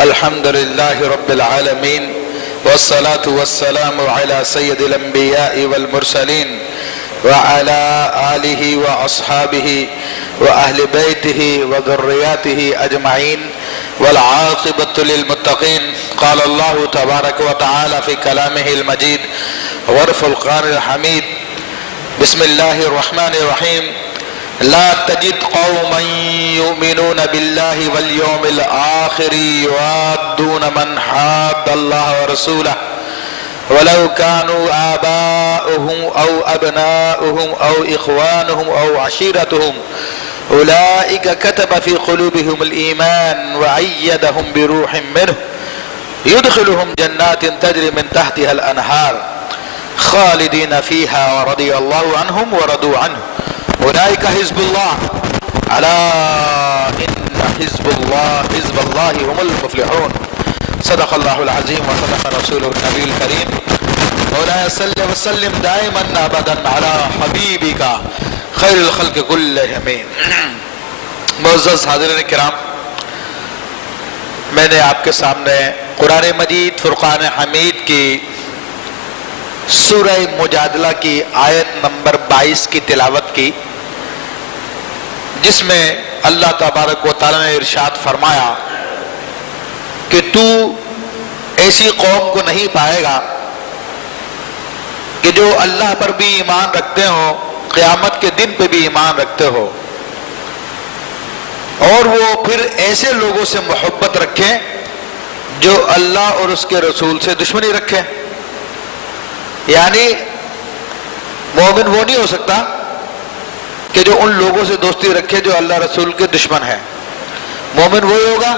الحمد لله رب العالمين والصلاة والسلام على سيد الأنبياء والمرسلين وعلى آله وأصحابه وأهل بيته وذرياته أجمعين والعاقبة للمتقين. قال الله تبارك وتعالى في كلامه المجيد والفرقان الحميد: بسم الله الرحمن الرحيم. لا تجد قوما يؤمنون بالله واليوم الآخر يوادون من حاد الله ورسوله ولو كانوا آباؤهم أو أبناؤهم أو إخوانهم أو عشيرتهم أولئك كتب في قلوبهم الإيمان وأيدهم بروح منه يدخلهم جنات تجري من تحتها الأنهار خالدين فيها ورضي الله عنهم ورضوا عنه أولئك حزب الله ألا إن حزب الله هم المفلحون. صدق الله العظيم وصدق رسوله النبي الكريم. مولاي صل وسلم دائما أبدا على حبيبك خیر الخلق کلہم. معزز حاضرین کرام، میں نے آپ کے سامنے قرآن مجید فرقان حمید کی سورہ مجادلہ کی آیت نمبر 22 کی تلاوت کی، جس میں اللہ تبارک و تعالیٰ نے ارشاد فرمایا کہ تو ایسی قوم کو نہیں پائے گا کہ جو اللہ پر بھی ایمان رکھتے ہوں، قیامت کے دن پہ بھی ایمان رکھتے ہو، اور وہ پھر ایسے لوگوں سے محبت رکھیں جو اللہ اور اس کے رسول سے دشمنی رکھیں. یعنی مومن وہ نہیں ہو سکتا کہ جو ان لوگوں سے دوستی رکھے جو اللہ رسول کے دشمن ہیں. مومن وہی ہوگا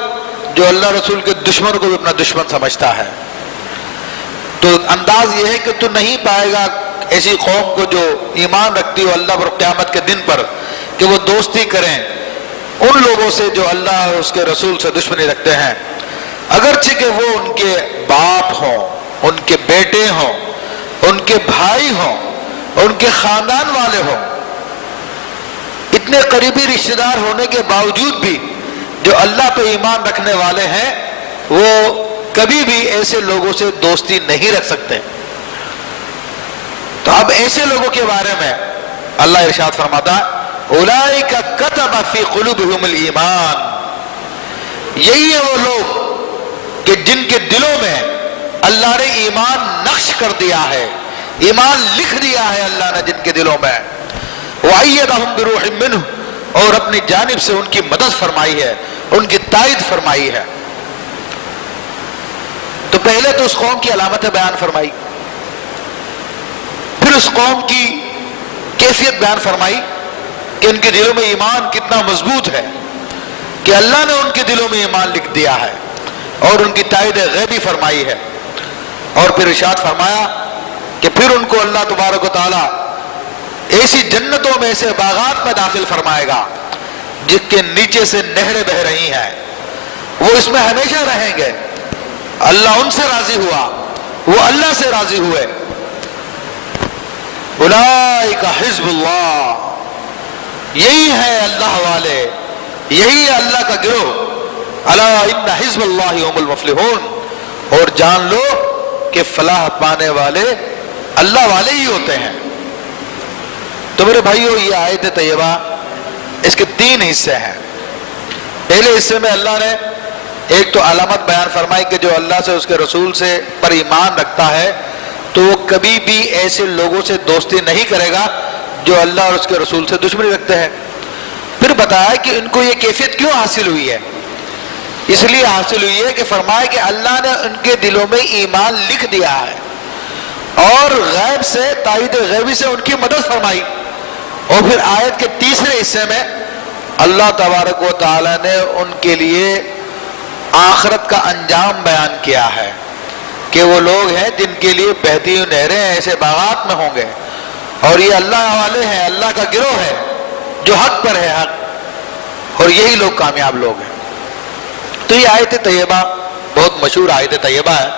جو اللہ رسول کے دشمن کو بھی اپنا دشمن سمجھتا ہے. تو انداز یہ ہے کہ تو نہیں پائے گا ایسی قوم کو جو ایمان رکھتی ہو اللہ پر قیامت کے دن پر کہ وہ دوستی کریں ان لوگوں سے جو اللہ اور اس کے رسول سے دشمنی رکھتے ہیں، اگرچہ کہ وہ ان کے باپ ہوں، ان کے بیٹے ہوں، ان کے بھائی ہوں، ان کے خاندان والے ہوں. اتنے قریبی رشتہ دار ہونے کے باوجود بھی جو اللہ پہ ایمان رکھنے والے ہیں وہ کبھی بھی ایسے لوگوں سے دوستی نہیں رکھ سکتے. تو اب ایسے لوگوں کے بارے میں اللہ ارشاد فرماتا ہے: اولئک کتب فی قلوبہم الایمان. یہی ہے وہ لوگ کہ جن کے دلوں میں اللہ نے ایمان نقش کر دیا ہے، ایمان لکھ دیا ہے اللہ نے جن کے دلوں میں. وَأَيَّدَهُمْ بِرُوحٍ مِّنْهُ، اور اپنی جانب سے ان کی مدد فرمائی ہے، ان کی تائید فرمائی ہے. تو پہلے تو اس قوم کی علامتیں بیان فرمائی، پھر اس قوم کی کیفیت بیان فرمائی کہ ان کے دلوں میں ایمان کتنا مضبوط ہے کہ اللہ نے ان کے دلوں میں ایمان لکھ دیا ہے، اور ان کی تائید غیبی فرمائی ہے. اور پھر ارشاد فرمایا کہ پھر ان کو اللہ تبارک و تعالی ایسی جنتوں میں، ایسے باغات میں داخل فرمائے گا جس کے نیچے سے نہریں بہہ رہی ہیں. وہ اس میں ہمیشہ رہیں گے. اللہ ان سے راضی ہوا، وہ اللہ سے راضی ہوئے. اولئک حزب اللہ، یہی ہے اللہ والے، یہی ہے اللہ کا گروہ. الا ان حزب اللہ هم المفلحون. اور جان لو کہ فلاح پانے والے اللہ والے ہی ہوتے ہیں. تو میرے بھائیو، یہ آیت طیبہ اس کے 3 حصے ہیں. پہلے حصے میں اللہ نے ایک تو علامت بیان فرمائی کہ جو اللہ سے اس کے رسول سے پر ایمان رکھتا ہے تو وہ کبھی بھی ایسے لوگوں سے دوستی نہیں کرے گا جو اللہ اور اس کے رسول سے دشمنی رکھتے ہیں. پھر بتایا کہ ان کو یہ کیفیت کیوں حاصل ہوئی ہے. اس لیے حاصل ہوئی ہے کہ فرمائے کہ اللہ نے ان کے دلوں میں ایمان لکھ دیا ہے، اور غیب سے، تائید غیبی سے ان کی مدد فرمائی. اور پھر آیت کے تیسرے حصے میں اللہ تبارک و تعالی نے ان کے لیے آخرت کا انجام بیان کیا ہے کہ وہ لوگ ہیں جن کے لیے بہتی ہوئی نہریں ایسے باغات میں ہوں گے، اور یہ اللہ والے ہیں، اللہ کا گروہ ہے جو حق پر ہے حق، اور یہی لوگ کامیاب لوگ ہیں. تو یہ آیت طیبہ بہت مشہور آیت طیبہ ہے،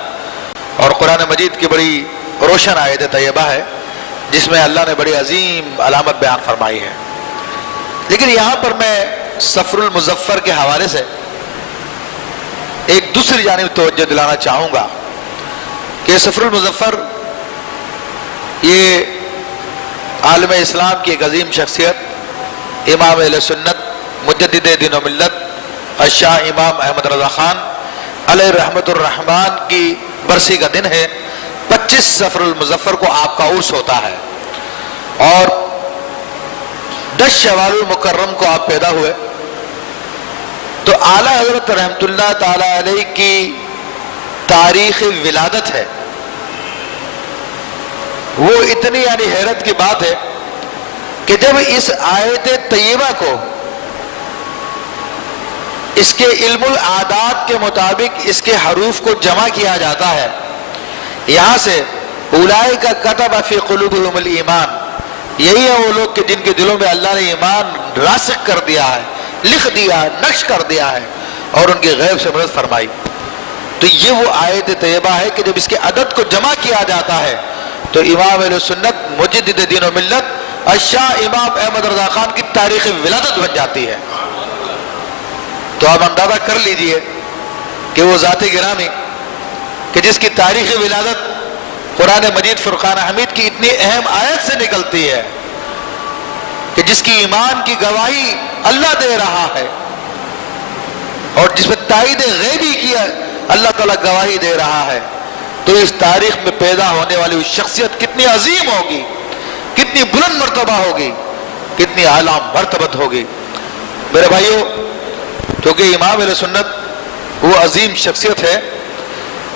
اور قرآن مجید کی بڑی روشن آیت طیبہ ہے جس میں اللہ نے بڑی عظیم علامت بیان فرمائی ہے. لیکن یہاں پر میں سفر المظفر کے حوالے سے ایک دوسری جانب توجہ دلانا چاہوں گا کہ سفر المظفر یہ عالم اسلام کی ایک عظیم شخصیت امام اہل سنت مجدد دین و ملت الشاہ امام احمد رضا خان علیہ رحمت الرحمن کی برسی کا دن ہے۔ 25 سفر المظفر کو آپ کا عرس ہوتا ہے اور 10 شوال المکرم کو آپ پیدا ہوئے۔ تو اعلیٰ حضرت رحمت اللہ تعالی علیہ کی تاریخ ولادت ہے وہ اتنی یعنی حیرت کی بات ہے کہ جب اس آیت طیبہ کو اس کے علم العادات کے مطابق اس کے حروف کو جمع کیا جاتا ہے، یہاں سے اولئک کتب فی قلوبہم الایمان، یہی ہے وہ لوگ کہ جن کے دلوں میں اللہ نے ایمان راسخ کر دیا ہے، لکھ دیا ہے، نقش کر دیا ہے اور ان کی غیب سے مدد فرمائی۔ تو یہ وہ آیت طیبہ ہے کہ جب اس کے عدد کو جمع کیا جاتا ہے تو امام اہل سنت مجدد دین و ملت الشاہ امام احمد رضا خان کی تاریخ ولادت بن جاتی ہے۔ تو آپ اندازہ کر لیجئے کہ وہ ذات گرامی کہ جس کی تاریخ ولادت قرآن مجید فرقان حمید کی اتنی اہم آیت سے نکلتی ہے کہ جس کی ایمان کی گواہی اللہ دے رہا ہے اور جس میں تائید غیبی کی اللہ تعالیٰ گواہی دے رہا ہے، تو اس تاریخ میں پیدا ہونے والی وہ شخصیت کتنی عظیم ہوگی، کتنی بلند مرتبہ ہوگی، کتنی اعلیٰ مرتبت ہوگی۔ میرے بھائیوں، کیونکہ امام اہل سنت وہ عظیم شخصیت ہے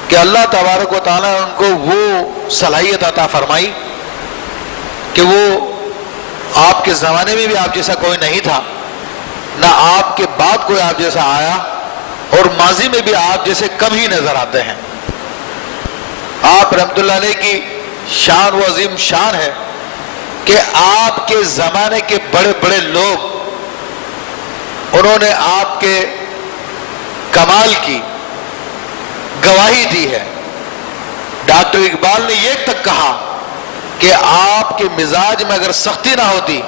کہ اللہ تبارک و تعالیٰ نے ان کو وہ صلاحیت عطا فرمائی کہ وہ آپ کے زمانے میں بھی آپ جیسا کوئی نہیں تھا، نہ آپ کے بعد کوئی آپ جیسا آیا، اور ماضی میں بھی آپ جیسے کم ہی نظر آتے ہیں۔ آپ رحمت اللہ علیہ کی شان و عظیم شان ہے کہ آپ کے زمانے کے بڑے بڑے لوگ انہوں نے آپ کے کمال کی گواہی دی ہے۔ ڈاکٹر اقبال نے یہ تک کہا کہ آپ کے مزاج میں اگر سختی نہ ہوتی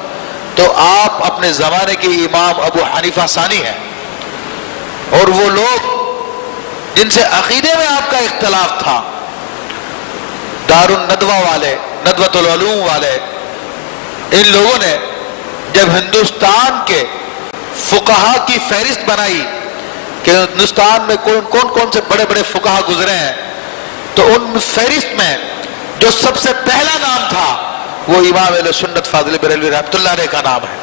تو آپ اپنے زمانے کے امام ابو حنیفہ ثانی ہیں، اور وہ لوگ جن سے عقیدے میں آپ کا اختلاف تھا، دار الندوہ والے، ندوۃ العلوم والے، ان لوگوں نے جب ہندوستان کے فقہا کی فہرست بنائی کہ ہندوستان میں کون کون سے بڑے بڑے فقہا گزرے ہیں، تو ان فہرست میں جو سب سے پہلا نام تھا وہ امام اہل سنت فاضل بریلوی رحمت اللہ علیہ کا نام ہے۔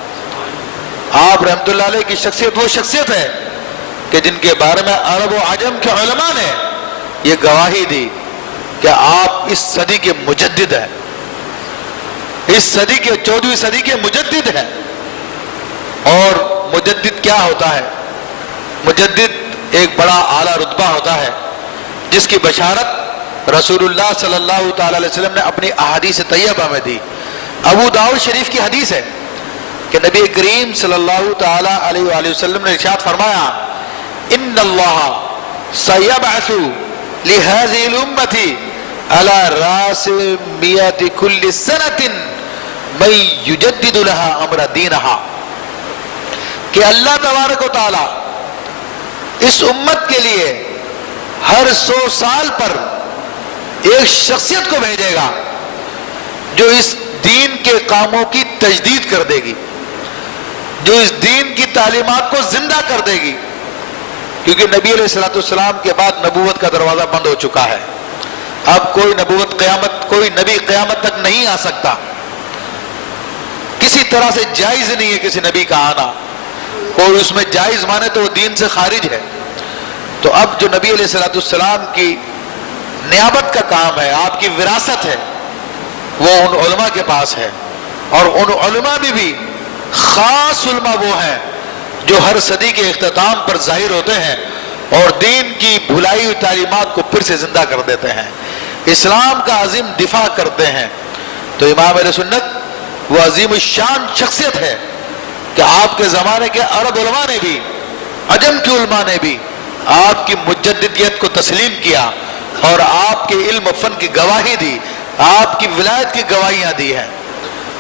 آپ رحمت اللہ علیہ کی شخصیت وہ شخصیت ہے کہ جن کے بارے میں عرب و عجم کے علماء نے یہ گواہی دی کہ آپ اس صدی کے مجدد ہیں، اس صدی کے 14ویں صدی کے مجدد ہیں۔ اور مجدد کیا ہوتا ہے؟ مجدد ایک بڑا اعلیٰ رتبہ ہوتا ہے جس کی بشارت رسول اللہ صلی اللہ تعالی علیہ وسلم نے اپنی احادیث طیبہ میں دی۔ ابو داؤد شریف کی حدیث ہے کہ نبی کریم صلی اللہ تعالی علیہ وآلہ وسلم نے ارشاد فرمایا، ان اللہ سیبعث لہذه الامت علی راس میت کل سنۃ من یجدد لها امر دینہا، کہ اللہ تبارک و تعالی اس امت کے لیے ہر 100 سال پر ایک شخصیت کو بھیجے گا جو اس دین کے کاموں کی تجدید کر دے گی، جو اس دین کی تعلیمات کو زندہ کر دے گی، کیونکہ نبی علیہ الصلوۃ والسلام کے بعد نبوت کا دروازہ بند ہو چکا ہے۔ اب کوئی نبوت کوئی نبی قیامت تک نہیں آ سکتا، کسی طرح سے جائز نہیں ہے کسی نبی کا آنا، کوئی اس میں جائز مانے تو وہ دین سے خارج ہے۔ تو اب جو نبی علیہ الصلوۃ والسلام کی نیابت کا کام ہے، آپ کی وراثت ہے، وہ ان علماء کے پاس ہے، اور ان علماء میں بھی خاص علماء وہ ہیں جو ہر صدی کے اختتام پر ظاہر ہوتے ہیں اور دین کی بھلائی ہوئی تعلیمات کو پھر سے زندہ کر دیتے ہیں، اسلام کا عظیم دفاع کرتے ہیں۔ تو امام اہل سنت وہ عظیم الشان شخصیت ہے کہ آپ کے زمانے کے عرب علماء نے بھی، عجم کے علماء نے بھی آپ کی مجددیت کو تسلیم کیا اور آپ کے علم و فن کی گواہی دی، آپ کی ولایت کی گواہیاں دی ہیں۔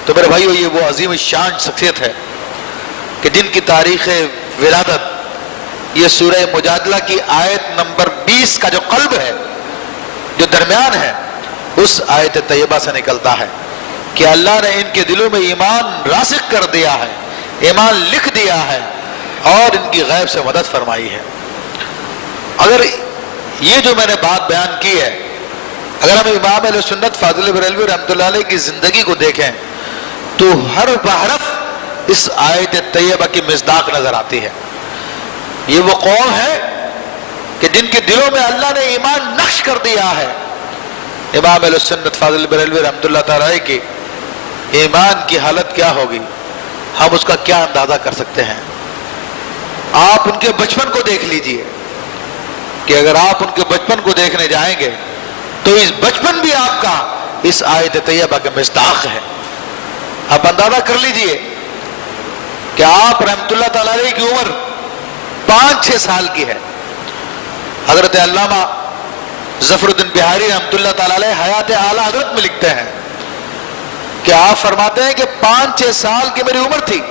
تو میرے بھائیو، یہ وہ عظیم الشان شخصیت ہے کہ جن کی تاریخ ولادت یہ سورہ مجادلہ کی آیت نمبر 20 کا جو قلب ہے، جو درمیان ہے، اس آیت طیبہ سے نکلتا ہے کہ اللہ نے ان کے دلوں میں ایمان راسخ کر دیا ہے، ایمان لکھ دیا ہے اور ان کی غیب سے مدد فرمائی ہے۔ اگر یہ جو میں نے بات بیان کی ہے، اگر ہم امام اہل سنت فاضل بریلوی رحمۃ اللہ علیہ کی زندگی کو دیکھیں تو حرف بحرف اس آیت طیبہ کی مصداق نظر آتی ہے۔ یہ وہ قوم ہے کہ جن کے دلوں میں اللہ نے ایمان نقش کر دیا ہے۔ امام اہل سنت فاضل بریلوی رحمۃ اللہ تعالیٰ علیہ کی ایمان کی حالت کیا ہوگی، ہم اس کا کیا اندازہ کر سکتے ہیں۔ آپ ان کے بچپن کو دیکھ لیجئے کہ اگر آپ ان کے بچپن کو دیکھنے جائیں گے تو اس بچپن بھی آپ کا اس آیت طیبہ کے مصداق ہے۔ آپ اندازہ کر لیجئے کہ آپ رحمت اللہ تعالیٰ علیہ کی عمر 5-6 سال کی ہے۔ حضرت علامہ ظفر الدین بہاری رحمت اللہ تعالیٰ علیہ حیات اعلیٰ حضرت میں لکھتے ہیں کہ آپ فرماتے ہیں کہ 5-6 سال کی میری عمر تھی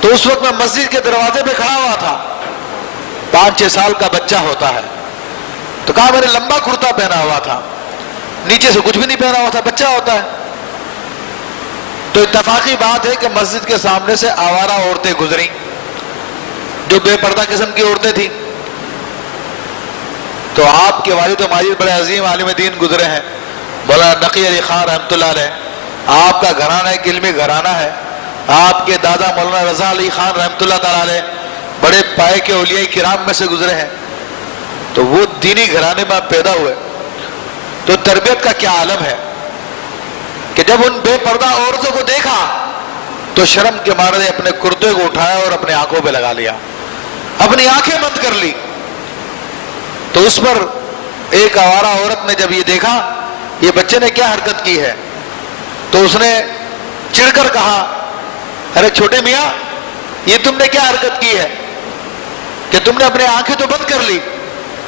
تو اس وقت میں مسجد کے دروازے پہ کھڑا ہوا تھا۔ 5-6 سال کا بچہ ہوتا ہے تو کہا میں نے لمبا کرتا پہنا ہوا تھا، نیچے سے کچھ بھی نہیں پہنا ہوا تھا، بچہ ہوتا ہے۔ تو اتفاقی بات ہے کہ مسجد کے سامنے سے آوارہ عورتیں گزریں جو بے پردہ قسم کی عورتیں تھیں، تو آپ کے والد و ماجد بڑے عظیم عالم دین گزرے ہیں، مولانا نقی علی خان رحمۃ اللہ علیہ، آپ کا گھرانہ ایک علمی گھرانہ ہے۔ آپ کے دادا مولانا رضا علی خان رحمۃ اللہ تعالیٰ علیہ بڑے پائے کے اولیاء کرام میں سے گزرے ہیں، تو وہ دینی گھرانے میں پیدا ہوئے، تو تربیت کا کیا عالم ہے کہ جب ان بے پردہ عورتوں کو دیکھا تو شرم کے مارے نے اپنے کرتے کو اٹھایا اور اپنے آنکھوں پہ لگا لیا، اپنی آنکھیں بند کر لی۔ تو اس پر ایک آوارہ عورت نے جب یہ دیکھا یہ بچے نے کیا حرکت کی ہے تو اس نے چڑھ کر کہا، ارے چھوٹے میاں یہ تم نے کیا حرکت کی ہے کہ تم نے اپنے آنکھیں تو بند کر لی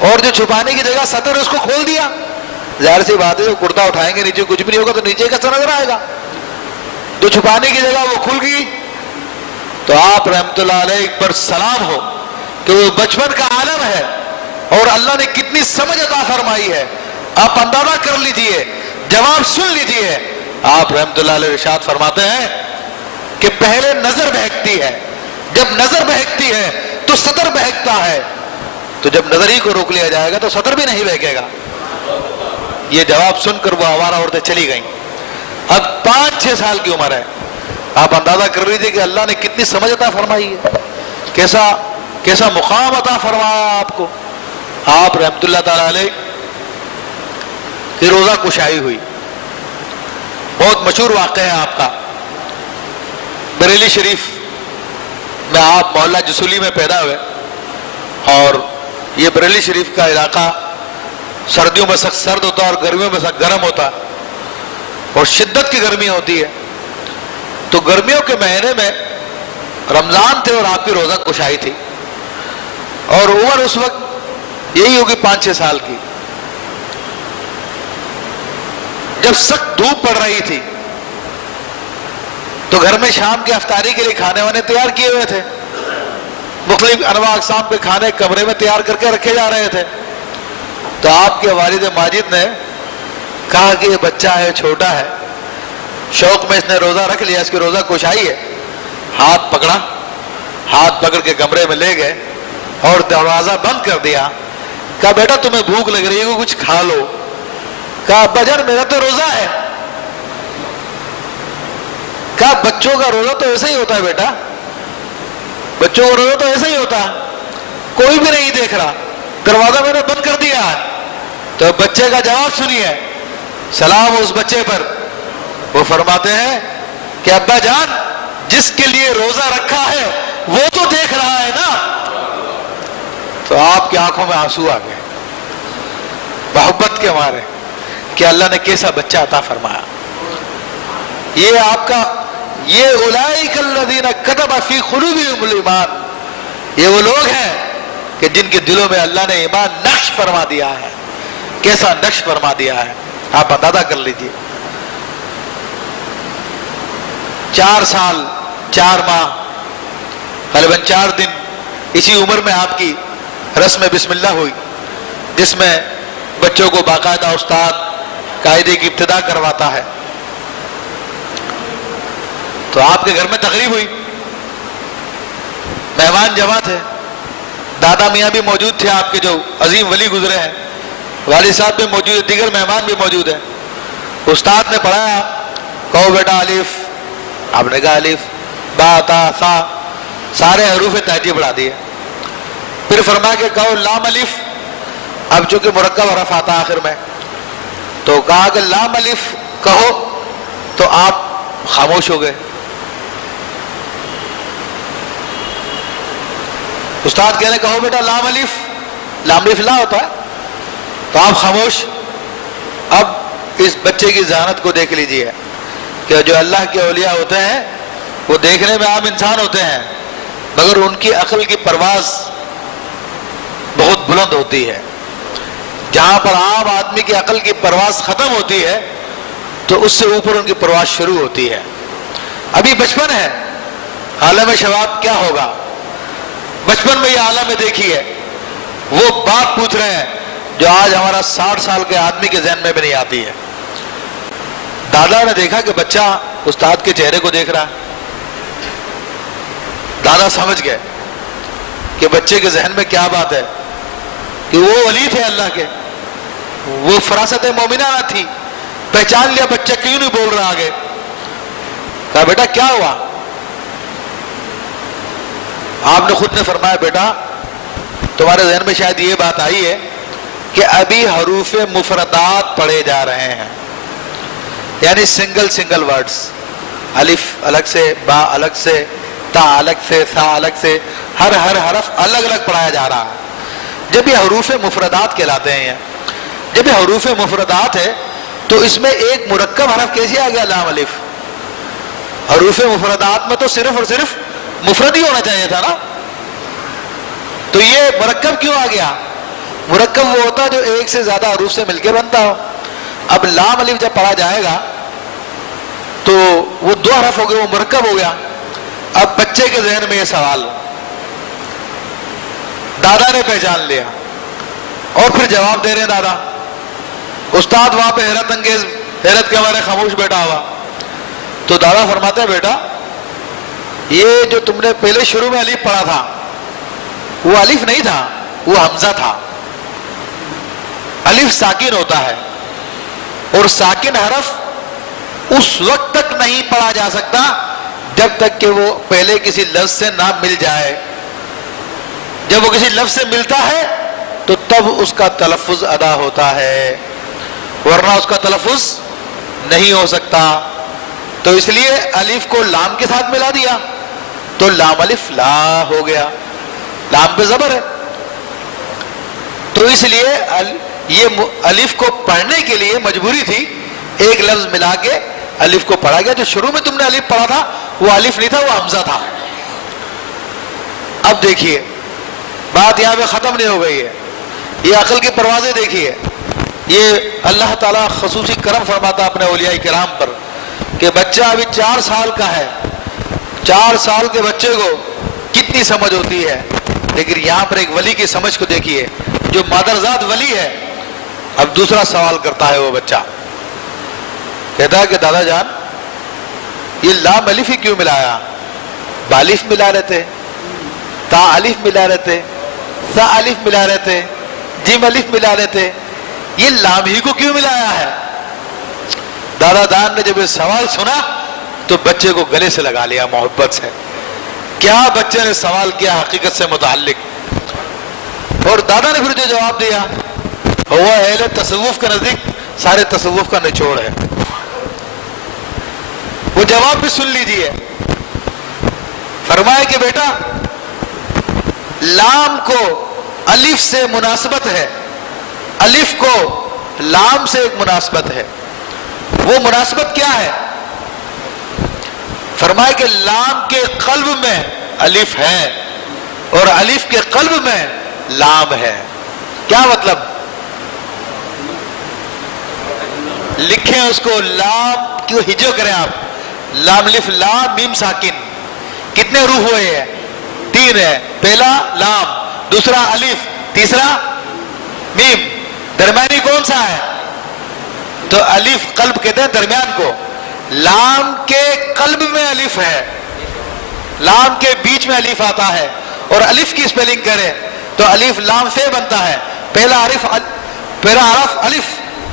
اور جو چھپانے کی جگہ سطر اس کو کھول دیا۔ ظاہر سی بات ہے جو کرتا اٹھائیں گے نیچے کچھ بھی نہیں ہوگا تو نیچے کیسا نظر آئے گا، جو چھپانے کی جگہ وہ کھل گئی۔ تو آپ رحمت اللہ علیہ پر سلام ہو کہ وہ بچپن کا عالم ہے اور اللہ نے کتنی سمجھ عطا فرمائی ہے۔ آپ اندازہ کر لیجئے، جواب سن لیجئے۔ آپ رحمت اللہ علیہ ارشاد فرماتے ہیں کہ پہلے نظر بہکتی ہے، جب نظر بہکتی ہے تو سطر بہکتا ہے، تو جب نظر ہی کو روک لیا جائے گا تو سطر بھی نہیں بہکے گا۔ یہ جواب سن کر وہ آوارہ عورتیں چلی گئیں۔ اب 5-6 سال کی عمر ہے، آپ اندازہ کر لیجیے کہ اللہ نے کتنی سمجھ عطا فرمائی ہے، کیسا مقام عطا فرمایا آپ کو۔ آپ رحمت اللہ تعالیٰ علیہ کی روزہ کشائی ہوئی، بہت مشہور واقعہ ہے آپ کا۔ بریلی شریف میں آپ محلہ جسولی میں پیدا ہوئے اور یہ بریلی شریف کا علاقہ سردیوں میں سخت سرد ہوتا اور گرمیوں میں سخت گرم ہوتا اور شدت کی گرمی ہوتی ہے۔ تو گرمیوں کے مہینے میں رمضان تھے اور آپ کی روزہ کشائی تھی اور عمر اس وقت یہی ہوگی 5-6 سال کی۔ جب سخت دھوپ پڑ رہی تھی تو گھر میں شام کے افطاری کے لیے کھانے وانے تیار کیے ہوئے تھے، مختلف انواع اقسام کے کھانے کمرے میں تیار کر کے رکھے جا رہے تھے۔ تو آپ کے والد ماجد نے کہا کہ یہ بچہ ہے، چھوٹا ہے، شوق میں اس نے روزہ رکھ لیا، اس کی روزہ کشائی ہے۔ ہاتھ پکڑا، ہاتھ پکڑ کے کمرے میں لے گئے اور دروازہ بند کر دیا۔ کہا بیٹا تمہیں بھوک لگ رہی ہے کچھ کھا لو۔ کہا ابا جان میرا تو روزہ ہے۔ کہا بچوں کا روزہ تو ایسا ہی ہوتا ہے بیٹا، بچوں کا روزہ تو ایسا ہی ہوتا ہے، کوئی بھی نہیں دیکھ رہا، دروازہ میں نے بند کر دیا ہے۔ تو بچے کا جواب سنیے، سلام اس بچے پر، وہ فرماتے ہیں کہ ابا جان جس کے لیے روزہ رکھا ہے وہ تو دیکھ رہا ہے نا۔ تو آپ کی آنکھوں میں آنسو آ گئے محبت کے مارے کہ اللہ نے کیسا بچہ عطا فرمایا۔ یہ آپ کا یہ اولئک الذین کتب فی قلوبہم الایمان، یہ وہ لوگ ہیں کہ جن کے دلوں میں اللہ نے ایمان نقش فرما دیا ہے۔ کیسا نقش فرما دیا ہے آپ اندازہ کر لیجئے۔ 4 سال 4 ماہ غالباً 4 دن اسی عمر میں آپ کی رسم بسم اللہ ہوئی، جس میں بچوں کو باقاعدہ استاد قاعدے کی ابتدا کرواتا ہے۔ تو آپ کے گھر میں تقریب ہوئی، مہمان جمع تھے، دادا میاں بھی موجود تھے آپ کے جو عظیم ولی گزرے ہیں، والد صاحب بھی موجود ہیں، دیگر مہمان بھی موجود ہیں۔ استاد نے پڑھایا، کہو بیٹا الف، آپ نے کہا الف، با تا سا، سارے حروف تہجی پڑھا دیے۔ پھر فرمایا کہ کہو لام الف، اب چونکہ مرکب حرف آتا آخر میں، تو کہا کہ لام الف کہو، تو آپ خاموش ہو گئے۔ استاد کہنے کہو بیٹا لام الف، لام الف لا ہوتا ہے، تو آپ خاموش۔ اب اس بچے کی ذہانت کو دیکھ لیجئے کہ جو اللہ کے اولیاء ہوتے ہیں وہ دیکھنے میں عام انسان ہوتے ہیں، مگر ان کی عقل کی پرواز بہت بلند ہوتی ہے۔ جہاں پر عام آدمی کی عقل کی پرواز ختم ہوتی ہے تو اس سے اوپر ان کی پرواز شروع ہوتی ہے۔ ابھی بچپن ہے، عالم شباب کیا ہوگا؟ بچپن میں یہ عالم دیکھی ہے، وہ بات پوچھ رہے ہیں جو آج ہمارا 60 سال کے آدمی کے ذہن میں بھی نہیں آتی ہے۔ دادا نے دیکھا کہ بچہ استاد کے چہرے کو دیکھ رہا، دادا سمجھ گئے کہ بچے کے ذہن میں کیا بات ہے، کہ وہ ولی تھے اللہ کے، وہ فراست مومنہ نہ تھی، پہچان لیا بچہ کیوں نہیں بول رہا آگے۔ کہا بیٹا کیا ہوا؟ آپ نے خود نے فرمایا بیٹا تمہارے ذہن میں شاید یہ بات آئی ہے کہ ابھی حروف مفردات پڑھے جا رہے ہیں، یعنی سنگل ورڈز، الف الگ سے، با الگ سے، تا الگ سے، سا الگ سے، ہر حرف الگ الگ پڑھایا جا رہا ہے۔ جب یہ حروف مفردات کہلاتے ہیں، جب یہ حروف مفردات ہے تو اس میں ایک مرکب حرف کیسے آ گیا لام الف؟ حروف مفردات میں تو صرف اور صرف مفرد ہی ہونا چاہیے تھا نا، تو یہ مرکب کیوں آ گیا؟ مرکب وہ ہوتا جو ایک سے زیادہ حروف سے مل کے بنتا ہو۔ اب لام الف جب پڑھا جائے گا تو وہ 2 حرف ہو گئے، وہ مرکب ہو گیا۔ اب بچے کے ذہن میں یہ سوال، دادا نے پہچان لیا اور پھر جواب دے رہے ہیں دادا۔ استاد وہاں پہ حیرت انگیز، حیرت کے ہمارے خاموش بیٹھا ہوا، تو دادا فرماتے ہیں بیٹا یہ جو تم نے پہلے شروع میں الف پڑھا تھا وہ الف نہیں تھا، وہ حمزہ تھا۔ الف ساکن ہوتا ہے اور ساکن حرف اس وقت تک نہیں پڑھا جا سکتا جب تک کہ وہ پہلے کسی لفظ سے نہ مل جائے۔ جب وہ کسی لفظ سے ملتا ہے تو تب اس کا تلفظ ادا ہوتا ہے، ورنہ اس کا تلفظ نہیں ہو سکتا۔ تو اس لیے الف کو لام کے ساتھ ملا دیا تو لام الف لا ہو گیا، لام پہ زبر ہے۔ تو اس لیے یہ الف کو پڑھنے کے لیے مجبوری تھی، ایک لفظ ملا کے الف کو پڑھا گیا۔ جو شروع میں تم نے الف پڑھا تھا وہ الف نہیں تھا، وہ حمزہ تھا۔ اب دیکھیے بات یہاں پہ ختم نہیں ہو گئی ہے، یہ عقل کی پروازیں دیکھیے۔ یہ اللہ تعالیٰ خصوصی کرم فرماتا اپنے اولیاء کرام پر کہ بچہ ابھی 4 سال کا ہے، 4 سال کے بچے کو کتنی سمجھ ہوتی ہے، لیکن یہاں پر ایک ولی کی سمجھ کو دیکھیے جو مادرزاد ولی ہے۔ اب دوسرا سوال کرتا ہے وہ بچہ، کہتا ہے کہ دادا جان یہ لام الف ہی کیوں ملایا؟ بالف ملا رہے تھے، تا الف ملا رہے تھے، سا الف ملا رہے تھے، جیم الف ملا رہے تھے، یہ لام ہی کو کیوں ملایا ہے؟ دادا دان نے جب یہ سوال سنا تو بچے کو گلے سے لگا لیا محبت سے۔ کیا بچے نے سوال کیا حقیقت سے متعلق، اور دادا نے پھر جو جواب دیا وہ اہل تصوف کے نزدیک سارے تصوف کا نچوڑ ہے۔ وہ جواب بھی سن لیجئے، فرمائے کہ بیٹا لام کو الف سے مناسبت ہے، الف کو لام سے ایک مناسبت ہے۔ وہ مناسبت کیا ہے؟ فرمائے کہ لام کے قلب میں الف ہے اور الف کے قلب میں لام ہے۔ کیا مطلب؟ لکھیں اس کو، لام کیوں ہجو کریں آپ، لام الف لام میم ساکن، کتنے روح ہوئے ہیں؟ تین ہے، پہلا لام، دوسرا الف، تیسرا میم، درمیانی کون سا ہے؟ تو الف قلب کہتے ہیں درمیان کو، لام کے قلب میں الف ہے، لام کے بیچ میں الف آتا ہے، اور الف کی اسپیلنگ کرے تو الف لام فے بنتا ہے، پہلا حرف الف،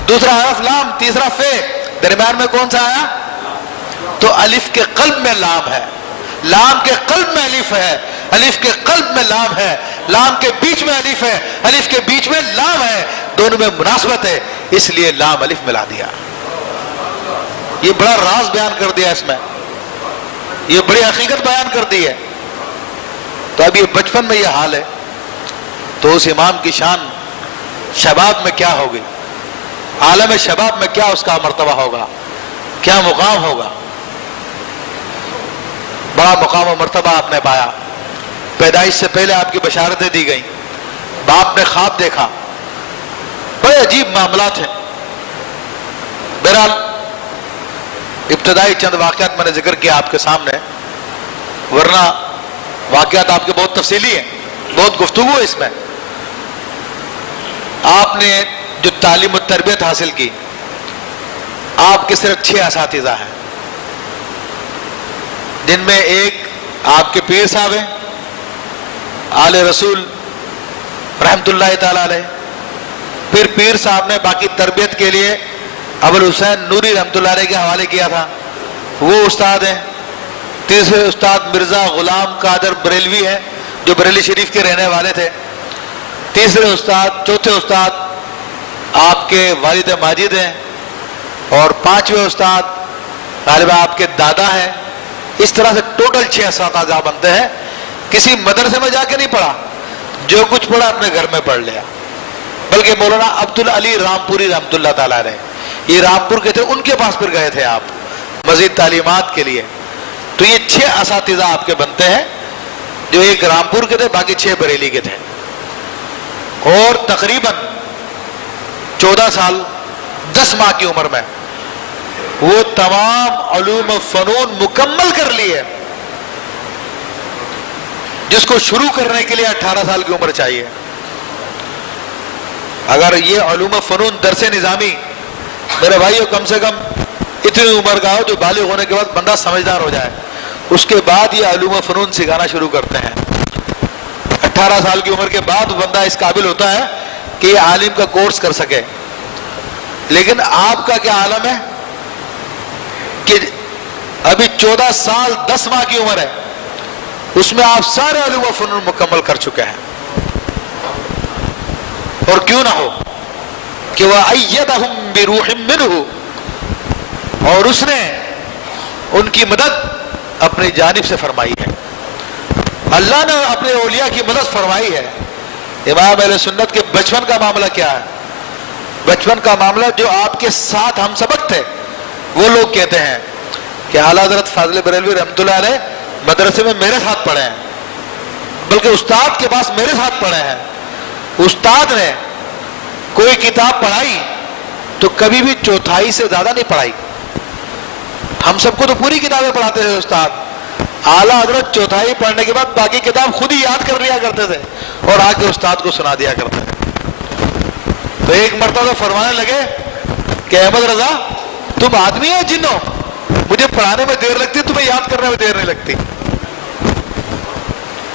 دوسرا حرف لام، تیسرا فے، درمیان میں کون سا آیا؟ تو الف کے قلب میں لام ہے، لام کے قلب میں الف ہے، الف کے قلب میں لام ہے، لام کے بیچ میں الف ہے، الف کے بیچ میں لام ہے، دونوں میں مناسبت ہے، اس لیے لام الف ملا دیا۔ یہ بڑا راز بیان کر دیا اس میں، یہ بڑی حقیقت بیان کر دی ہے۔ تو اب یہ بچپن میں یہ حال ہے تو اس امام کی شان شباب میں کیا ہوگی، عالم شباب میں کیا اس کا مرتبہ ہوگا، کیا مقام ہوگا؟ بڑا مقام و مرتبہ آپ نے پایا، پیدائش سے پہلے آپ کی بشارتیں دی گئیں، باپ نے خواب دیکھا، بڑے عجیب معاملات ہیں۔ بہرحال ابتدائی چند واقعات میں نے ذکر کیا آپ کے سامنے، ورنہ واقعات آپ کے بہت تفصیلی ہیں، بہت گفتگو ہے اس میں۔ آپ نے جو تعلیم و تربیت حاصل کی، آپ کے صرف 6 اساتذہ ہیں، جن میں ایک آپ کے پیر صاحب ہیں آل رسول رحمت اللہ تعالی علیہ، پھر پیر صاحب نے باقی تربیت کے لیے ابوالحسین نوری رحمت اللہ علیہ کے حوالے کیا تھا، وہ استاد ہیں۔ تیسرے استاد مرزا غلام قادر بریلوی ہیں جو بریلی شریف کے رہنے والے تھے۔ چوتھے استاد آپ کے والد ماجد ہیں، اور 5ویں استاد غالباً آپ کے دادا ہیں۔ اس طرح سے ٹوٹل 6 اساتذہ بنتے ہیں۔ کسی مدرسے میں جا کے نہیں پڑھا، جو کچھ پڑھا اپنے گھر میں پڑھ لیا، بلکہ مولانا عبدالعلی رامپوری رحمت اللہ تعالیٰ علیہ، یہ رامپور کے تھے، ان کے پاس پھر گئے تھے آپ مزید تعلیمات کے لیے۔ تو یہ 6 اساتذہ آپ کے بنتے ہیں، جو ایک رامپور کے تھے، باقی 6 بریلی کے تھے، اور تقریباً 14 سال 10 ماہ کی عمر میں وہ تمام علوم و فنون مکمل کر لیے، جس کو شروع کرنے کے لیے 18 سال کی عمر چاہیے۔ اگر یہ علوم و فنون درس نظامی میرے بھائیو کم سے کم اتنی عمر کا ہو جو بالغ ہونے کے بعد بندہ سمجھدار ہو جائے، اس کے بعد یہ علوم و فنون سکھانا شروع کرتے ہیں۔ 18 سال کی عمر کے بعد بندہ اس قابل ہوتا ہے کہ یہ عالم کا کورس کر سکے۔ لیکن آپ کا کیا عالم ہے کہ ابھی 14 سال 10 ماہ کی عمر ہے، اس میں آپ سارے علوم و فنون مکمل کر چکے ہیں۔ اور کیوں نہ ہو کہ وَأَيَّدَهُمْ بِرُوحٍ مِّنْهُ، اور اس نے ان کی مدد اپنی جانب سے فرمائی ہے۔ اللہ نے اپنے اولیاء کی مدد فرمائی ہے۔ امام اہل سنت کے بچپن کا معاملہ کیا ہے؟ بچپن کا معاملہ جو آپ کے ساتھ ہم سبق تھے، وہ لوگ کہتے ہیں کہ اعلیٰ حضرت فاضل بریلوی رحمت اللہ علیہ مدرسے میں میرے ساتھ پڑھے ہیں، بلکہ استاد کے پاس میرے ساتھ پڑھے ہیں۔ استاد نے کوئی کتاب پڑھائی تو کبھی بھی چوتھائی سے زیادہ نہیں پڑھائی، ہم سب کو تو پوری کتابیں پڑھاتے تھے استاد، اعلیٰ حضرت چوتھائی پڑھنے کے بعد باقی کتاب خود ہی یاد کر لیا کرتے تھے اور آ کے استاد کو سنا دیا کرتے تھے۔ تو ایک مرتبہ فرمانے لگے کہ احمد رضا تم آدمی ہو جنو، مجھے پڑھانے میں دیر لگتی، تمہیں یاد کرنے میں دیر نہیں لگتی۔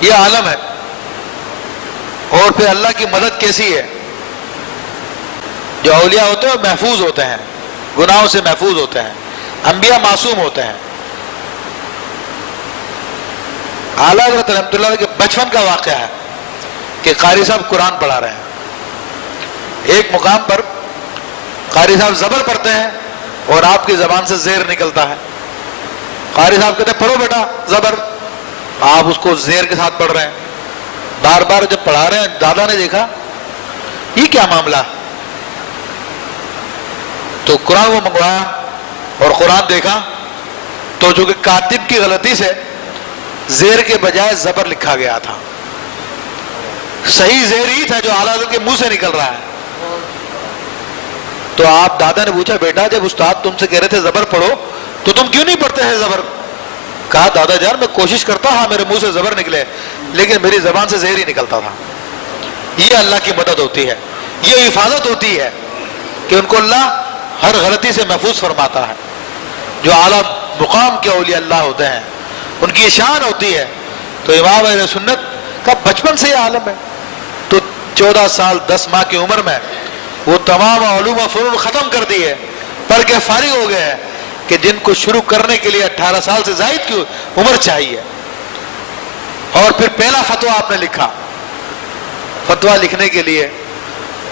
یہ عالم ہے۔ اور پھر اللہ کی مدد کیسی ہے؟ جو اولیاء ہوتے ہیں محفوظ ہوتے ہیں، گناہوں سے محفوظ ہوتے ہیں، انبیاء معصوم ہوتے ہیں۔ اعلیٰ حضرت رحمت اللہ کے بچپن کا واقعہ ہے کہ قاری صاحب قرآن پڑھا رہے ہیں، ایک مقام پر قاری صاحب زبر پڑھتے ہیں اور آپ کی زبان سے زیر نکلتا ہے۔ قاری صاحب کہتے ہیں پڑھو بیٹا زبر، آپ اس کو زیر کے ساتھ پڑھ رہے ہیں۔ بار بار جب پڑھا رہے ہیں، دادا نے دیکھا یہ کیا معاملہ، تو قرآن وہ منگوایا اور قرآن دیکھا تو جو کہ کاتب کی غلطی سے زیر کے بجائے زبر لکھا گیا تھا، صحیح زیر ہی تھا جو اعلیٰ حضرت کے منہ سے نکل رہا ہے۔ تو آپ دادا نے پوچھا بیٹا جب استاد تم سے کہہ رہے تھے زبر پڑھو تو تم کیوں نہیں پڑھتے ہیں زبر؟ کہا دادا جان میں کوشش کرتا ہاں میرے منہ سے زبر نکلے، لیکن میری زبان سے زہر ہی نکلتا تھا۔ یہ اللہ کی مدد ہوتی ہے، یہ حفاظت ہوتی ہے کہ ان کو اللہ ہر غلطی سے محفوظ فرماتا ہے۔ جو اعلیٰ مقام کے اولیاء اللہ ہوتے ہیں ان کی شان ہوتی ہے۔ تو امام اہل سنت کا بچپن سے یہ عالم ہے، تو 14 سال 10 ماہ کی عمر میں وہ تمام علوم و فنون ختم کر دیے، پڑھ کے فارغ ہو گئے ہیں کہ جن کو شروع کرنے کے لیے 18 سال سے زائد کی عمر چاہیے۔ اور پھر پہلا فتویٰ آپ نے لکھا۔ فتویٰ لکھنے کے لیے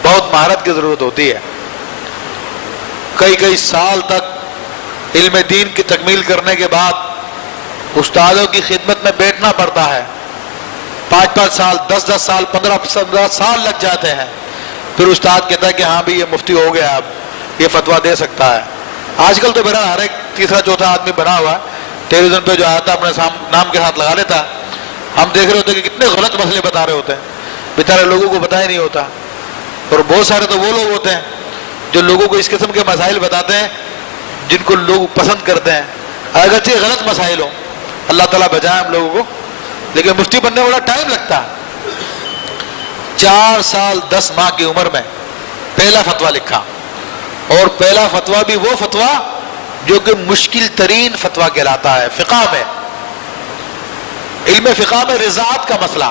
بہت مہارت کی ضرورت ہوتی ہے، کئی سال تک علم دین کی تکمیل کرنے کے بعد استادوں کی خدمت میں بیٹھنا پڑتا ہے، 5 سال 10 سال 15 سال لگ جاتے ہیں۔ پھر استاد کہتا ہے کہ ہاں بھی یہ مفتی ہو گیا، اب یہ فتویٰ دے سکتا ہے۔ آج کل تو میرا ہر ایک تیسرا چوتھا آدمی بنا ہوا ہے، ٹیلی ویژن پہ جو آتا ہے اپنے نام کے ساتھ لگا لیتا ہے۔ ہم دیکھ رہے ہوتے ہیں کہ کتنے غلط مسئلے بتا رہے ہوتے ہیں، بیچارے لوگوں کو پتہ ہی نہیں ہوتا۔ اور بہت سارے تو وہ لوگ ہوتے ہیں جو لوگوں کو اس قسم کے مسائل بتاتے ہیں جن کو لوگ پسند کرتے ہیں، اگرچہ غلط مسائل ہوں، اللہ تعالیٰ بچائے ہم لوگوں کو، لیکن مفتی بننے میں بڑا ٹائم لگتا ہے۔ 4 سال 10 ماہ کی عمر میں پہلا فتویٰ لکھا، اور پہلا فتویٰ بھی وہ فتویٰ جو کہ مشکل ترین فتویٰ کہلاتا ہے فقہ میں۔ علم فقہ میں رضاعت کا مسئلہ،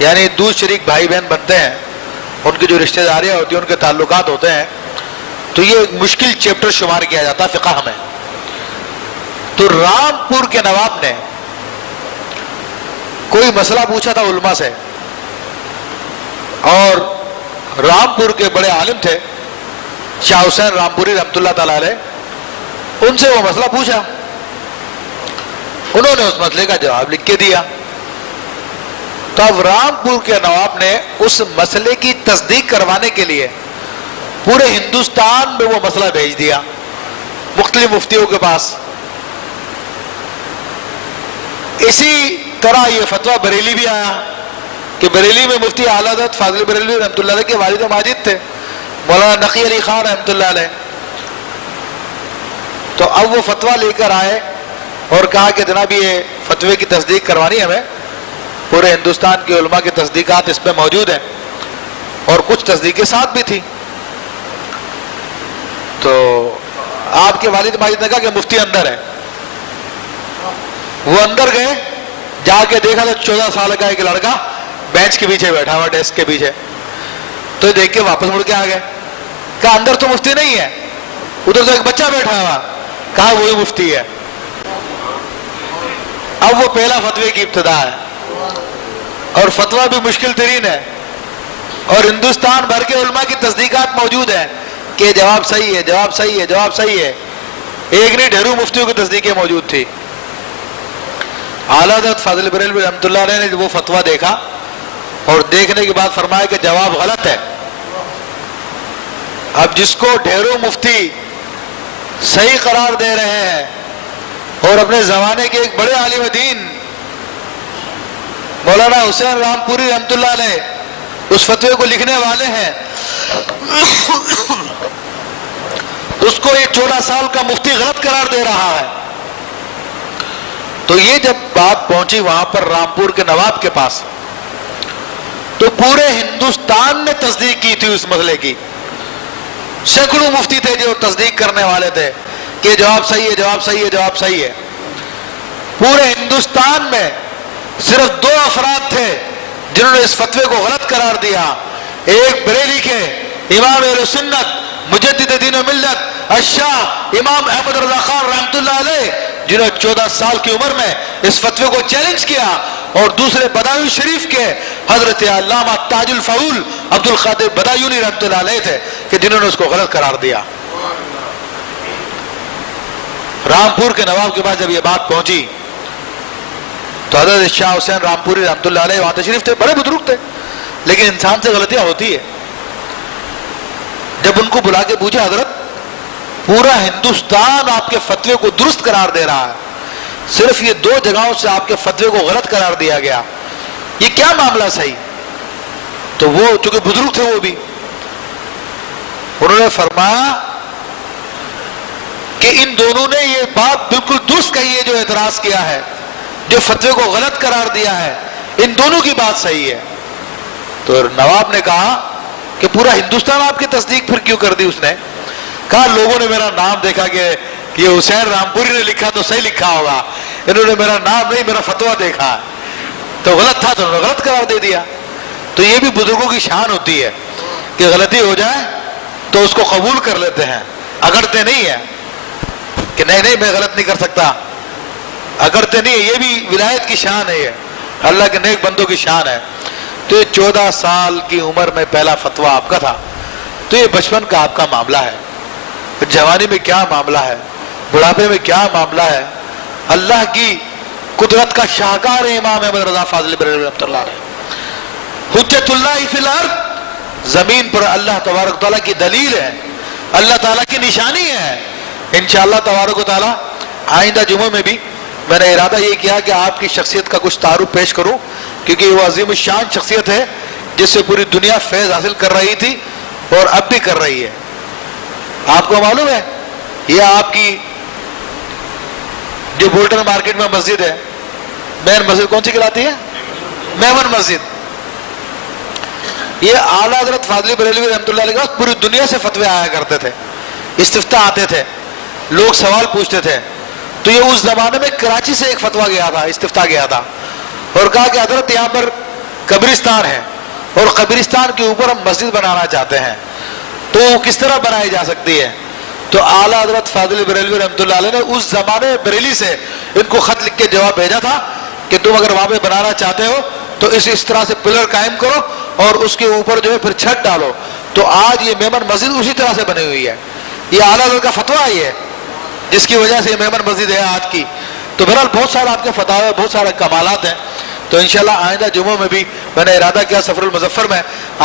یعنی دو شریک بھائی بہن بنتے ہیں، ان کی جو رشتہ داریاں ہوتی ہیں، ان کے تعلقات ہوتے ہیں، تو یہ ایک مشکل چیپٹر شمار کیا جاتا ہے فقہ میں۔ تو رامپور کے نواب نے کوئی مسئلہ پوچھا تھا علماء سے، اور رامپور کے بڑے عالم تھے شاہ حسین رامپوری رحمۃ اللہ تعالی علیہ، ان سے وہ مسئلہ پوچھا، انہوں نے اس مسئلے کا جواب لکھ کے دیا۔ تو اب رامپور کے نواب نے اس مسئلے کی تصدیق کروانے کے لیے پورے ہندوستان میں وہ مسئلہ بھیج دیا مختلف مفتیوں کے پاس۔ اسی طرح یہ فتویٰ بریلی بھی آیا کہ بریلی میں مفتی اعلیٰ حضرت فاضل بریلوی رحمۃ اللہ علیہ کے والد ماجد تھے، مولانا نقی علی خان رحمۃ اللہ علیہ۔ تو اب وہ فتویٰ لے کر آئے اور کہا کہ جناب یہ فتوے کی تصدیق کروانی ہمیں، پورے ہندوستان کے علماء کی تصدیقات اس پہ موجود ہیں، اور کچھ تصدیقیں ساتھ بھی تھی۔ تو آپ کے والد ماجد نے کہا کہ مفتی اندر ہے۔ وہ اندر گئے، جا کے دیکھا تو 14 سال کا ایک لڑکا بینچ کے پیچھے بیٹھا ہوا، ڈیسک کے پیچھے۔ تو دیکھ کے واپس مڑ کے آ گئے، کہا اندر تو مفتی نہیں ہے، ادھر تو ایک بچہ بیٹھا ہوا، کہا وہی مفتی ہے۔ اب وہ پہلا فتوے کی ابتدا ہے، اور فتویٰ بھی مشکل ترین ہے، اور ہندوستان بھر کے علماء کی تصدیقات موجود ہیں کہ جواب صحیح ہے، جواب صحیح ہے، جواب صحیح ہے۔ ایک نہیں ڈھیروں مفتیوں کی تصدیقیں موجود تھی۔ اعلیٰ حضرت فاضل بریلوی رحمۃ اللہ علیہ نے وہ فتویٰ دیکھا، اور دیکھنے کے بعد فرمایا کہ جواب غلط ہے۔ اب جس کو ڈھیروں مفتی صحیح قرار دے رہے ہیں، اور اپنے زمانے کے ایک بڑے عالم دین مولانا حسین رامپوری رحمۃ اللہ علیہ اس فتوے کو لکھنے والے ہیں، اس کو یہ 14 سال کا مفتی غلط قرار دے رہا ہے۔ تو یہ جب بات پہنچی وہاں پر رامپور کے نواب کے پاس، تو پورے ہندوستان نے تصدیق کی تھی اس مسئلے کی۔ سینکڑوں مفتی تھے جو تصدیق کرنے والے تھے کہ جواب صحیح ہے، جواب صحیح ہے، جواب صحیح ہے۔ پورے ہندوستان میں صرف 2 افراد تھے جنہوں نے اس فتوے کو غلط قرار دیا۔ ایک بریلی کے امام اہل سنت مجدد دین و ملت الشاہ امام احمد رضا خان رحمۃ اللہ علیہ، جنہوں نے 14 سال کی عمر میں اس فتوے کو چیلنج کیا، اور دوسرے بدایون شریف کے حضرت علامہ تاج الفعول عبد القادر بدایونی رحمۃ اللہ علیہ تھے کہ جنہوں نے اس کو غلط قرار دیا۔ رامپور کے نواب کے پاس جب یہ بات پہنچی تو حضرت شاہ حسین رامپوری رحمۃ اللہ علیہ وہاں تشریف تھے، بڑے بزرگ تھے، لیکن انسان سے غلطیاں ہوتی ہے۔ جب ان کو بلا کے پوچھا حضرت پورا ہندوستان آپ کے فتوے کو درست قرار دے رہا ہے، صرف یہ 2 جگہوں سے آپ کے فتوے کو غلط قرار دیا گیا، یہ کیا معاملہ صحیح؟ تو وہ چونکہ بزرگ تھے وہ بھی، انہوں نے فرمایا کہ کہ ان دونوں نے یہ بات بالکل درست کہی ہے جو اعتراض کیا ہے، جو فتوے کو غلط قرار دیا ہے، ان دونوں کی بات صحیح ہے۔ تو نواب نے کہا کہ پورا ہندوستان آپ کی تصدیق پھر کیوں کر دی؟ اس نے کہا لوگوں نے میرا نام دیکھا کہ یہ حسین رامپوری نے لکھا تو صحیح لکھا ہوگا، انہوں نے میرا نام نہیں میرا فتویٰ دیکھا تو غلط تھا تو انہوں نے غلط قرار دے دیا۔ تو یہ بھی بزرگوں کی شان ہوتی ہے کہ غلطی ہو جائے تو اس کو قبول کر لیتے ہیں، اگڑتے نہیں ہیں کہ نہیں میں غلط نہیں کر سکتا، اگڑتے نہیں ہیں۔ یہ بھی ولایت کی شان ہے، یہ اللہ کے نیک بندوں کی شان ہے۔ تو یہ 14 سال کی عمر میں پہلا فتویٰ آپ کا تھا، تو یہ بچپن کا آپ کا معاملہ ہے، جوانی میں کیا معاملہ ہے، بڑھاپے میں کیا معاملہ ہے۔ اللہ کی قدرت کا شاہکار امام احمد رضا فاضل بریلوی رحمۃ اللہ علیہ، حجت اللہ فی الارض، زمین پر اللہ تبارک و تعالیٰ کی دلیل ہے، اللہ تعالیٰ کی نشانی ہے۔ انشاءاللہ تبارک و تعالیٰ آئندہ جمعہ میں بھی میں نے ارادہ یہ کیا کہ آپ کی شخصیت کا کچھ تعارف پیش کروں، کیونکہ وہ عظیم الشان شخصیت ہے جس سے پوری دنیا فیض حاصل کر رہی تھی اور اب بھی کر رہی ہے۔ آپ کو معلوم ہے یہ آپ کی جو بولٹن مارکیٹ میں مسجد ہے، مین مسجد کون سی کہلاتی ہے؟ میمن مسجد۔ یہ اعلیٰ حضرت فاضلی بریلوی رحمۃ اللہ علیہ کے پاس پوری دنیا سے فتوے آیا کرتے تھے، استفتاء آتے تھے، لوگ سوال پوچھتے تھے۔ تو یہ اس زمانے میں کراچی سے ایک فتویٰ گیا تھا، استفتاء گیا تھا، اور کہا کہ حضرت یہاں پر قبرستان ہے اور قبرستان کے اوپر ہم مسجد بنانا چاہتے ہیں، تو کس طرح بنائی جا سکتی ہے؟ تو اعلیٰ حضرت فاضل بریلوی رحمۃ اللہ علیہ نے اس زمانے میں بریلی سے ان کو خط لکھ کے جواب بھیجا تھا کہ تم اگر وہاں پہ بنانا چاہتے ہو تو اس طرح سے پلر قائم کرو اور اس کے اوپر جو ہے پھر چھت ڈالو۔ تو آج یہ میمن مسجد اسی طرح سے بنی ہوئی ہے، یہ اعلیٰ حضرت کا فتویٰ ہی ہے جس کی وجہ سے یہ میمن مسجد ہے آج کی۔ تو بہرحال بہت سارا آپ کے فتاوی، بہت سارے کمالات ہیں۔ تو انشاءاللہ آئندہ جمعہ میں بھی میں نے ارادہ کیا سفر المظفر میں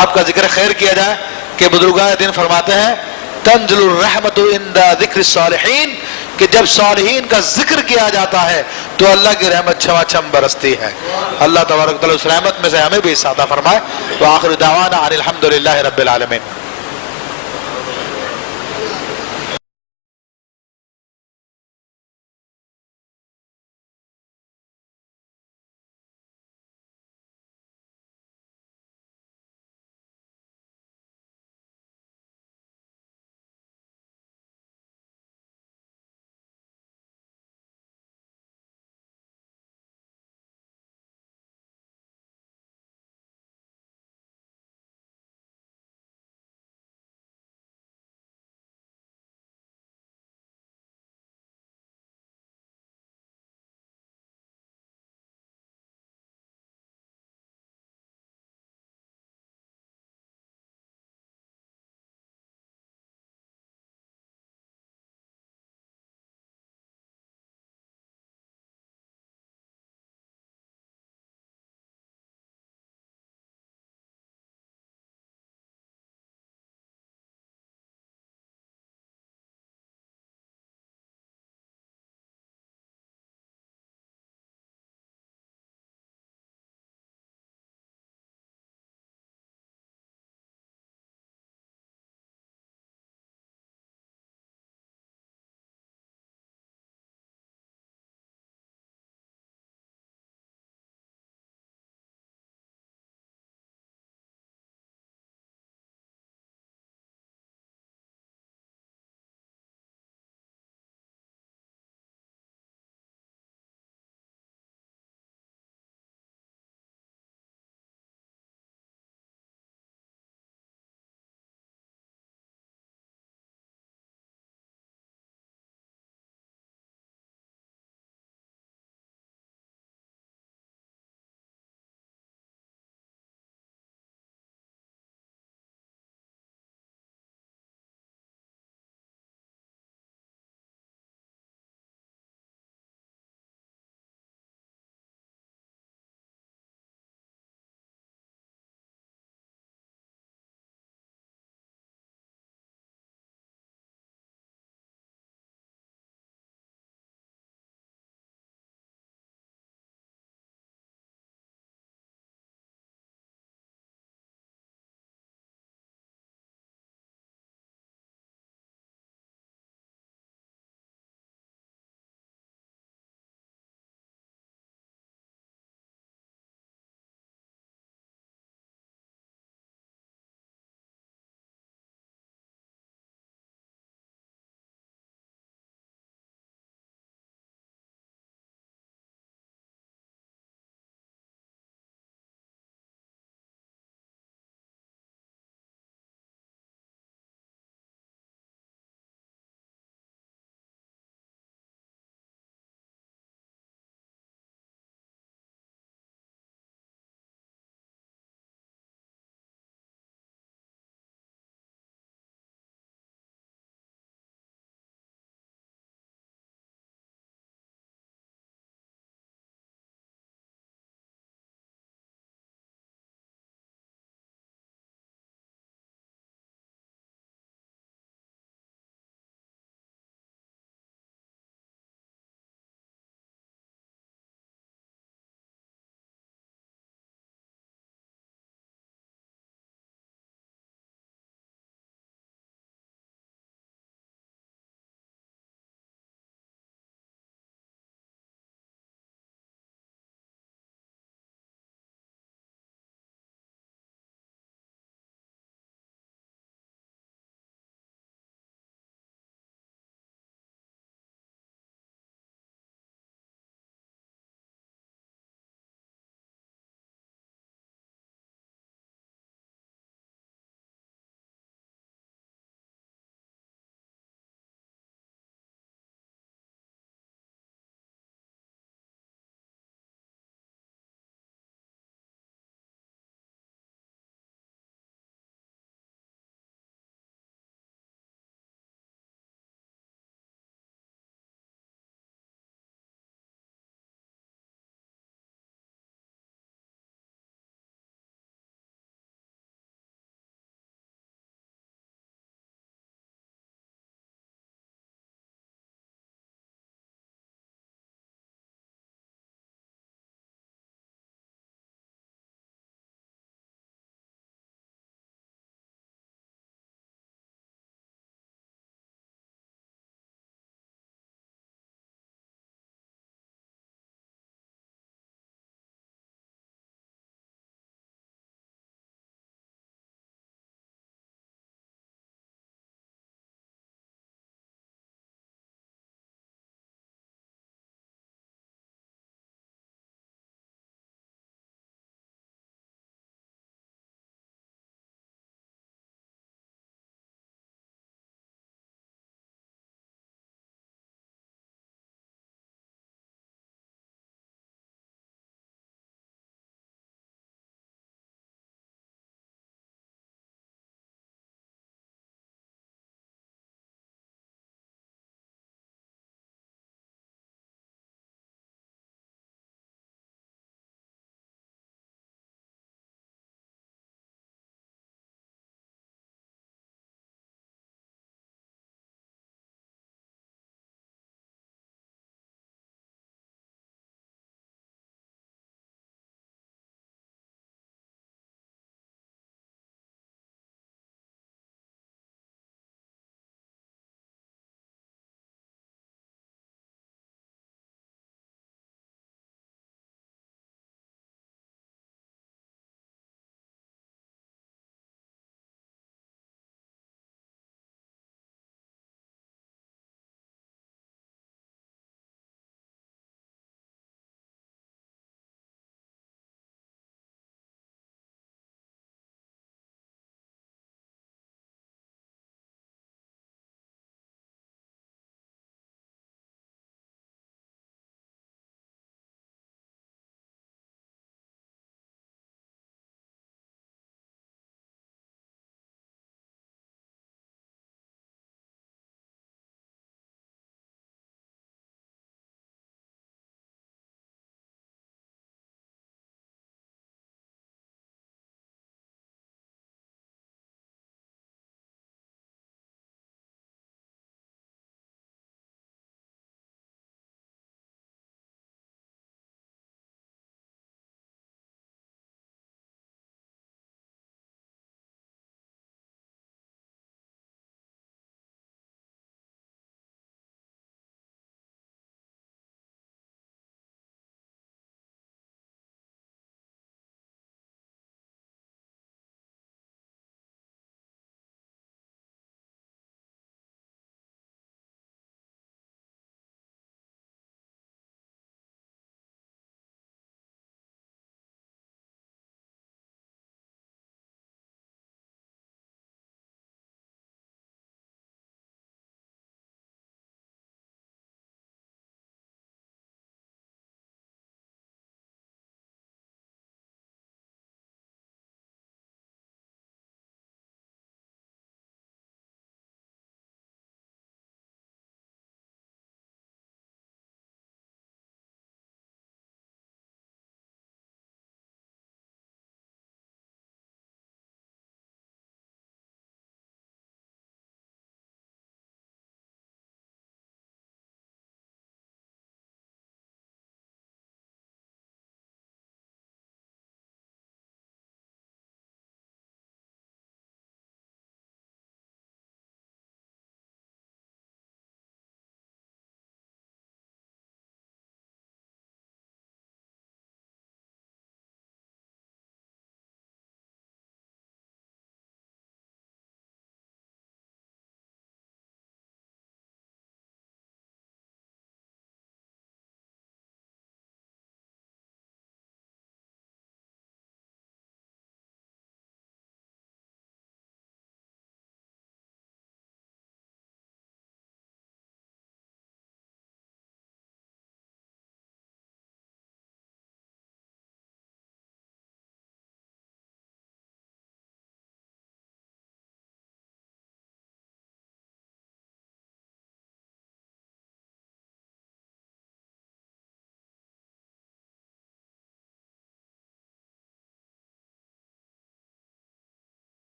آپ کا ذکر خیر کیا جائے کہ بزرگان دین فرماتے ہیں تنزل الرحمت عند ذکر الصالحین، کہ جب صالحین کا ذکر کیا جاتا ہے تو اللہ کی رحمت چھما چھم برستی ہے۔ اللہ تبارک و تعالیٰ اس رحمت میں سے ہمیں بھی عطا فرمائے۔ وآخر دعوانا ان الحمد للہ رب العالمین۔